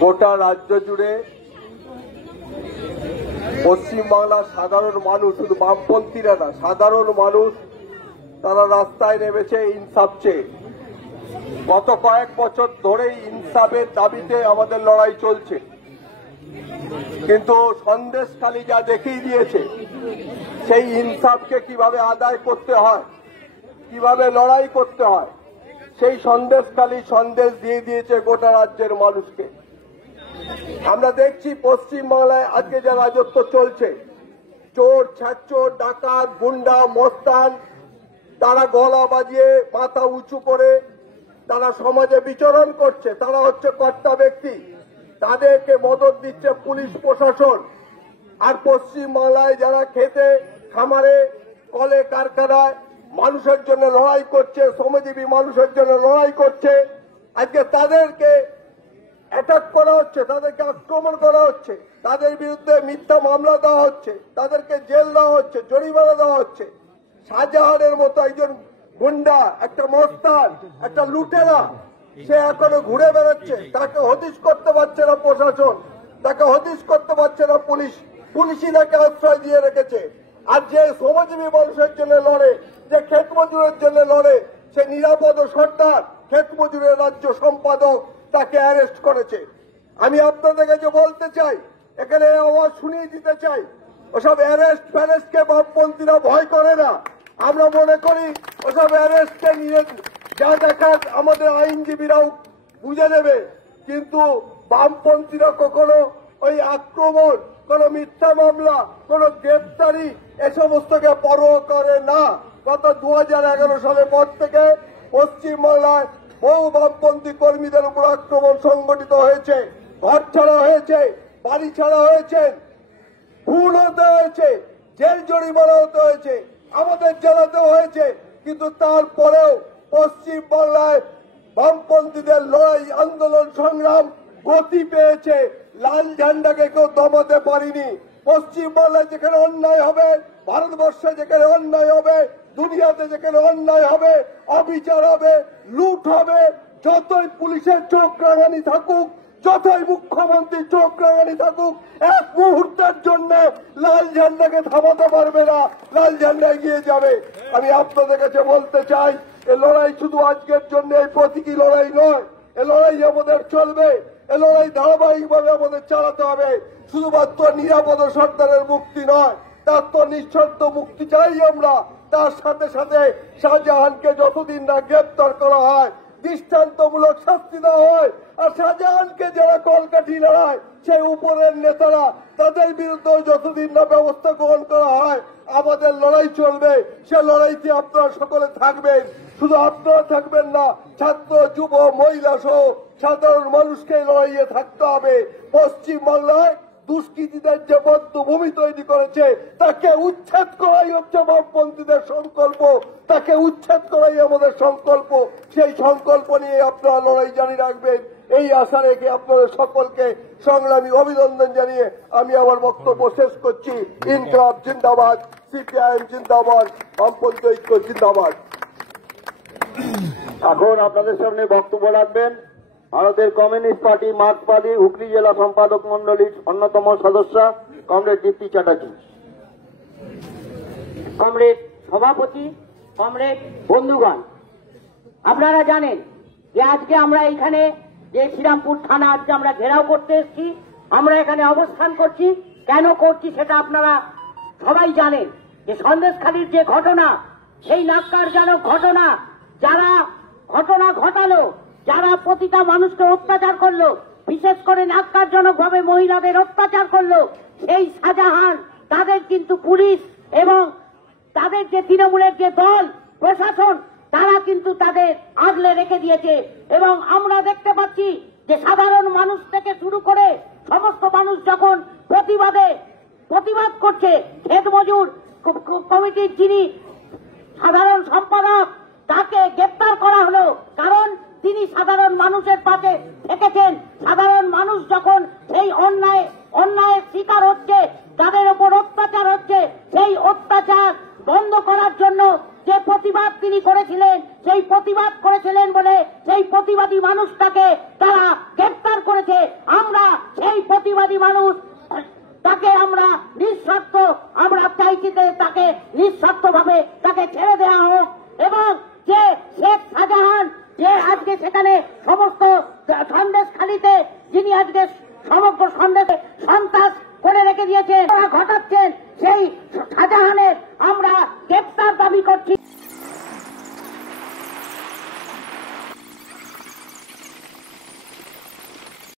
গোটা রাজ্য জুড়ে পশ্চিমবাংলার সাধারণ মানুষ, শুধু বামপন্থীরা না, সাধারণ মানুষ তারা রাস্তায় নেমেছে ইনসাফ চেয়ে। গত কয়েক বছর ধরেই ইনসাফের দাবিতে আমাদের লড়াই চলছে, কিন্তু সন্দেশখালী যা দেখিয়ে দিয়েছে সেই ইনসাফকে কিভাবে আদায় করতে হয়, কিভাবে লড়াই করতে হয়, সেই সন্দেশখালী সন্দেশ দিয়ে দিয়েছে গোটা রাজ্যের মানুষকে। আমরা দেখছি পশ্চিমবাংলায় আজকে যা রাজত্ব চলছে, চোর, ছাচ্চোর, ডাকাত, গুন্ডা, মস্তান, তারা গলা বাজিয়ে মাথা উঁচু করে তারা সমাজে বিচরণ করছে। তারা হচ্ছে কর্তা ব্যক্তি, তাদেরকে মদত দিচ্ছে পুলিশ প্রশাসন। আর পশ্চিমবাংলায় যারা খেতে, খামারে, কলে, কারখানায় মানুষের জন্য লড়াই করছে, শ্রমজীবী মানুষের জন্য লড়াই করছে, আজকে তাদেরকে অ্যাটাক করা হচ্ছে, তাদেরকে আক্রমণ করা হচ্ছে, তাদের বিরুদ্ধে মিথ্যা মামলা দেওয়া হচ্ছে, তাদেরকে জেল দেওয়া হচ্ছে, জরিমানা দেওয়া হচ্ছে। শাহজাহানের মতো একজন গুন্ডা, একটা মস্তান, একটা লুটেরা, সে এখনো ঘুরে বেড়াচ্ছে। তাকে হদিশ করতে পারছে না প্রশাসন, তাকে হদিশ করতে পারছে না পুলিশ, পুলিশই তাকে আশ্রয় দিয়ে রেখেছে। আর যে শ্রমজীবী মানুষের জন্য লড়ে, যে ক্ষেত মজুরের জন্য লড়ে, সে নিরাপদ সরকার, ক্ষেত মজুরের রাজ্য সম্পাদক, তাকে অ্যারেস্ট করেছে। আমি আপনাদের কাছে বলতে চাই, এখানে আওয়াজ শুনিয়ে দিতে চাই, ওসব অ্যারেস্ট ফ্যারেস্টকে বামপন্থীরা ভয় করে না। আমরা মনে করি ওসব অ্যারেস্টকে নিয়ে যা দেখার আমাদের আইনজীবীরাও বুঝে নেবে, কিন্তু বামপন্থীরা কখনো ওই আক্রমণ, কোন মিথ্যা মামলা, কোন গ্রেপ্তারি, এ সমস্তকে পরোয়া করে না। গত 2011 সালের পর থেকে পশ্চিমবাংলায় বহু বামপন্থী কর্মীদের উপর আক্রমণ সংগঠিত হয়েছে, ঘর ছাড়া হয়েছে, বাড়ি ছাড়া হয়েছে, খুন হতে হয়েছে, জেল জরিমানা হতে হয়েছে, আমাদের জেলাতেও হয়েছে। কিন্তু তারপরেও পশ্চিমবাংলায় বামপন্থীদের লড়াই, আন্দোলন, সংগ্রাম গতি পেয়েছে। লাল ঝান্ডাকে কেউ দমাতে পারেনি। পশ্চিমবাংলায় যেখানে অন্যায় হবে, ভারতবর্ষে যেখানে অন্যায় হবে, দুনিয়াতে যেখানে অন্যায় হবে, অবিচার হবে, লুট হবে, যতই পুলিশের চোখ রাঙানি থাকুক, যতই মুখ্যমন্ত্রী চোখ রাঙানি থাকুক, এক মুহূর্তের জন্য লাল ঝান্ডাকে থামাতে পারবে না। লাল ঝান্ডা এগিয়ে যাবে। আমি আপনাদের কাছে বলতে চাই, এ লড়াই শুধু আজকের জন্য, এই প্রতীকী লড়াই নয়, এ লড়াই আমাদের চলবে। এ লড়াই ধারাবাহিকভাবে আমাদের চালাতে হবে। শুধুমাত্র নিরাপদ সরকারের মুক্তি নয়, তার তো নিঃশর্ত মুক্তি চাই আমরা। তার সাথে সাথে শাহজাহানকে যতদিন না গ্রেপ্তার করা হয়, দৃষ্টান্তমূলক শাস্তি দেওয়া হয়, আর শাহজাহানকে যারা কলকাঠি লড়ায়, সেই উপরের নেতারা, তাদের বিরুদ্ধে যতদিন না ব্যবস্থা গ্রহণ করা হয়, আমাদের লড়াই চলবে। সে লড়াইতে আপনারা সকলে থাকবেন। শুধু আপনারা থাকবেন না, ছাত্র, যুব, মহিলা সহ সাধারণ মানুষকে লড়াইয়ে থাকতে হবে। পশ্চিমবাংলায় দুষ্কৃতীদের যে বদ্ধভূমি তৈরি করেছে, তাকে উচ্ছেদ করাই হচ্ছে বামপন্থীদের সংকল্প, তাকে উচ্ছেদ করাই আমাদের সংকল্প। সেই সংকল্প নিয়ে আপনারা লড়াই জারি রাখবেন, এই আশা রেখে আপনাদের সকলকে সংগ্রামী অভিনন্দন জানিয়ে আমি আমার বক্তব্য শেষ করছি। ইনকলাব জিন্দাবাদ, সিপিআইএম জিন্দাবাদ, বামপন্থী ঐক্য জিন্দাবাদ। এখন আপনাদের সামনে বক্তব্য রাখবেন ভারতের কমিউনিস্ট পার্টি, মার্ক্সবাদী হুগলি জেলা সম্পাদক মন্ডলীর অন্যতম সদস্য কমরেড দীপ্তি চ্যাটার্জি। কমরেড সভাপতি, কমরেড বন্ধুগণ, আপনারা জানেন যে আজকে আমরা এখানে যে শ্রীরামপুর থানা আজকে আমরা ঘেরাও করতে এসেছি, আমরা এখানে অবস্থান করছি। কেন করছি সেটা আপনারা সবাই জানেন, যে সন্দেশখালীর যে ঘটনা, সেই ন্যাক্কারজনক ঘটনা, যারা ঘটনা ঘটালো, যারা প্রতিটা মানুষকে অত্যাচার করলো, বিশেষ করে ন্যাক্কারজনক ভাবে মহিলাদের অত্যাচার করলো, সেই শাহজাহান, তাদের কিন্তু পুলিশ এবং তাদের যে তৃণমূলের যে দল, প্রশাসন, তারা কিন্তু তাদের আগলে রেখে দিয়েছে। এবং আমরা দেখতে পাচ্ছি যে সাধারণ মানুষ থেকে শুরু করে সমস্ত মানুষ যখন প্রতিবাদ করছে, ক্ষেত মজুর কমিটির যিনি সাধারণ সম্পাদক, তাকে গ্রেপ্তার করা হলো, কারণ তিনি সাধারণ মানুষের পাশে থেকেছেন। সাধারণ মানুষ যখন সেই অন্যায়ের শিকার হচ্ছে, তাদের ওপর অত্যাচার হচ্ছে, সেই অত্যাচার বন্ধ করার জন্য যে প্রতিবাদ তিনি করেছিলেন, সেই প্রতিবাদ করেছিলেন বলে সেই প্রতিবাদী মানুষটাকে তারা গ্রেপ্তার করেছে। আমরা মানুষ, তাকে আমরা নিঃস্বার্থ আমরা চাইছি যে তাকে নিঃস্বার্থভাবে তাকে ছেড়ে দেওয়া হোক, এবং যে শেখ শাহজাহান যে আজকে সেখানে সমস্ত সন্দেশখালিতে যিনি আজকে সমগ্র সন্দেশে সন্ত্রাস করে রেখে দিয়েছেন, ঘটাচ্ছেন, সেই শাহজাহানের আমরা